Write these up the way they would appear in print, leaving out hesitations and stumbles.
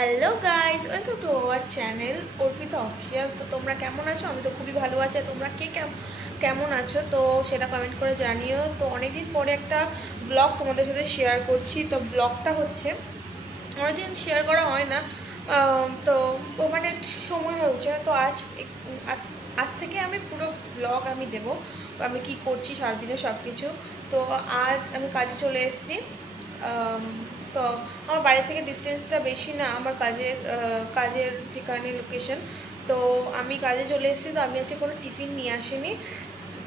Hello guys, welcome to our channel Arpita official. তো তোমরা কেমন আছো? আমি তো খুবই ভালো আছি। তোমরা কে কেমন আছো তো সেটা কমেন্ট করে জানিও। তো অনেকদিন পরে একটা ব্লগ তোমাদের সাথে শেয়ার করছি। তো ব্লগটা হচ্ছে অনেকদিন শেয়ার করা হয় না, তো মানে সময় হয়ে উঠছে না। তো আজ আজ থেকে আমি পুরো ব্লগ আমি দেবো, আমি কি করছি সারাদিনে সব কিছু। তো আজ আমি কাজে চলে এসেছি। তো আমার বাড়ি থেকে ডিস্টেন্সটা বেশি না, আমার কাজের যেখানে লোকেশন। তো আমি কাজে চলে এসেছি। তো আমি আজকে কোনো টিফিন নিয়ে আসিনি।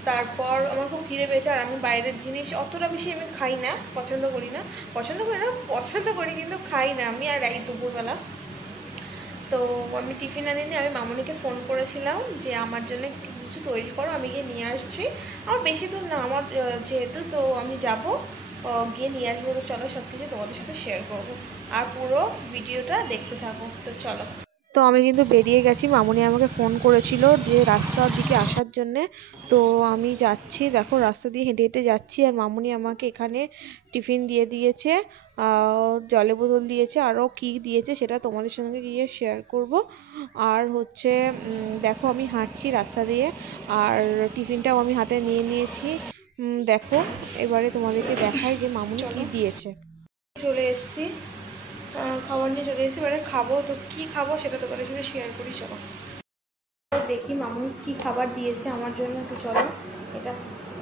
তারপর আমার খুব খিদে পেয়েছে, আর আমি বাইরের জিনিস অতটা বেশি আমি খাই না, পছন্দ করি কিন্তু খাই না আমি। আর এই দুপুরবেলা তো আমি টিফিন আনিনি। আমি মামনিকে ফোন করেছিলাম যে আমার জন্য কিছু তৈরি করো, আমি গিয়ে নিয়ে আসছি। আমার বেশি দূর না আমার, যেহেতু তো আমি যাব, গিয়ে নিয়ে আসবো। তো চলো সব কিছু তোমাদের সাথে শেয়ার করবো, আর পুরো ভিডিওটা দেখতে থাকো। তো চলো। তো আমি কিন্তু বেরিয়ে গেছি, মামনি আমাকে ফোন করেছিল যে রাস্তার দিকে আসার জন্যে। তো আমি যাচ্ছি, দেখো রাস্তা দিয়ে হেঁটে হেঁটে যাচ্ছি। আর মামনি আমাকে এখানে টিফিন দিয়ে দিয়েছে, জলের বোতল দিয়েছে, আরও কী দিয়েছে সেটা তোমাদের সঙ্গে গিয়ে শেয়ার করব। আর হচ্ছে দেখো আমি হাঁটছি রাস্তা দিয়ে, আর টিফিনটাও আমি হাতে নিয়ে নিয়েছি। দেখো এবারে তোমাদেরকে দেখাই যে মামনি কী দিয়েছে। চলে এসেছি, খাবার নিয়ে চলে এসেছি। এবারে খাবো, তো কী খাবো সেটা তোমাদের সাথে শেয়ার করি। চলো দেখি মামুনি কি খাবার দিয়েছে আমার জন্য। তো চলো এটা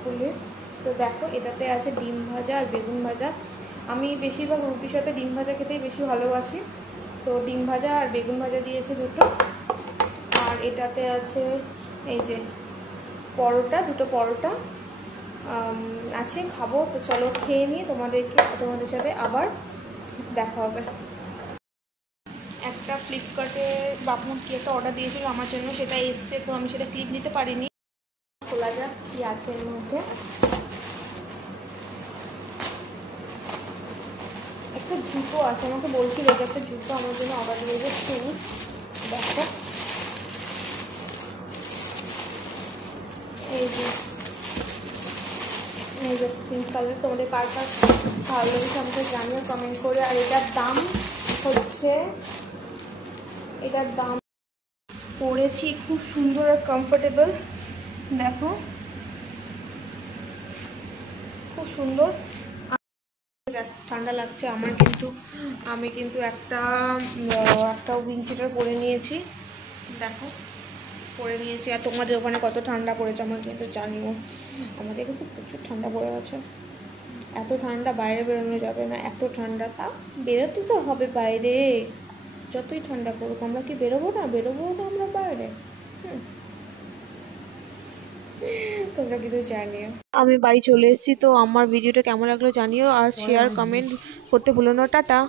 খুলে। তো দেখো এটাতে আছে ডিম ভাজা আর বেগুন ভাজা। আমি বেশিরভাগ রুটির সাথে ডিম ভাজা খেতেই বেশি ভালোবাসি। তো ডিম ভাজা আর বেগুন ভাজা দিয়েছে দুটো। আর এটাতে আছে এই যে পরোটা, দুটো পরোটা আছে, খাবো। তো চলো খেয়ে নিয়ে তোমাদের সাথে আবার দেখা হবে। একটা ফ্লিপকার্টে বাপমুন কি একটা অর্ডার দিয়েছিল আমার জন্য, সেটা এসছে। তো আমি সেটা ক্লিপ নিতে পারিনি। খোলা যাক কি আছে এর মধ্যে। একটা জুতো আছে, আমাকে বলছিল যে একটা জুতো আমার জন্য অর্ডার দিয়েছে, শু। দেখো এই যে পিঙ্ক কালার। তোমাদের কার কার ভালো লেগেছে আমাকে জানিও কমেন্ট করে। আর এটার দাম পরেছি, খুব সুন্দর আর কমফোর্টেবল। দেখো খুব সুন্দর। ঠান্ডা লাগছে আমার, কিন্তু আমি কিন্তু একটা উইন্টার পরে নিয়েছি। দেখো পরে নিয়েছি। আর তোমাদের ওখানে কত ঠান্ডা পড়েছে আমাকে কিন্তু জানিও। আমাদের কিন্তু প্রচুর ঠান্ডা পড়ে গেছে। এত ঠান্ডা, বাইরে বেরোনো যাবে না, এত ঠান্ডা। তা বেরোতে তো হবে বাইরে, যতই ঠান্ডা পড়ুক। আমরা কি বেরোবো না আমরা বাইরে? তোমরা কিন্তু জানিও। আমি বাড়ি চলে এসেছি। তো আমার ভিডিওটা কেমন লাগলো জানিও, আর শেয়ার কমেন্ট করতে ভুলো না। টাটা।